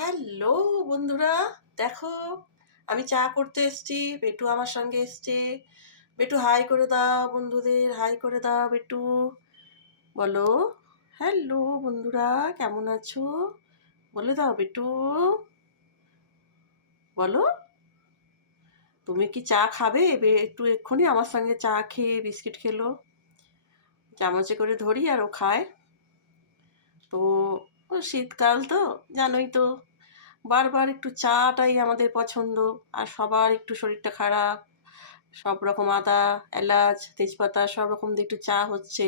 Hello বন্ধুরা, দেখো আমি চা করতে এসছি। বেটু আমার সঙ্গে এসছে। বেটু হাই করে দাও বন্ধুদের, হাই করে দাও বেটু। বলো হ্যালো বন্ধুরা, কেমন আছো? বলে দাও বেটু, বলো। তুমি কি চা খাবে? একটু এক্ষুনি আমার সঙ্গে চা খেয়ে বিস্কিট খেলো, চামচে করে ধরি আর ও খায়। তো শীতকাল তো জানোই তো, বারবার একটু চাটাই আমাদের পছন্দ। আর সবার একটু শরীরটা খারাপ, সব রকম আদা, এলাচ, তেজপাতা সব রকম দিয়ে একটু চা হচ্ছে।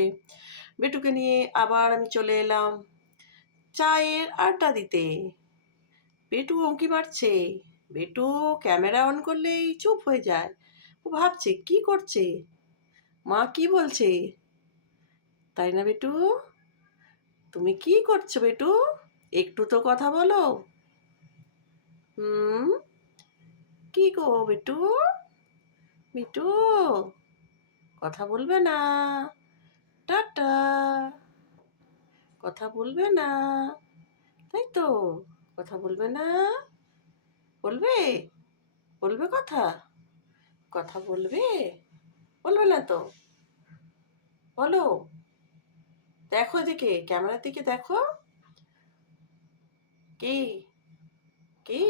বেটুকে নিয়ে আবার আমি চলে এলাম চায়ের আড্ডা দিতে। বেটু উঁকি মারছে। বেটু ক্যামেরা অন করলেই চুপ হয়ে যায়। ও ভাবছে কি করছে, মা কি বলছে। তাই না বেটু? তুমি কি করছো বেটু? একটু তো কথা বলো। হুম, কি গো বেটু? বিটু, কথা বলবে না? টাটা। কথা বলবে না, তাই তো? কথা বলবে না? বলবে? বলবে কথা? কথা বলবে? বলবে না তো? বলো। দেখো এদিকে, ক্যামেরার দিকে দেখো। কি? কি?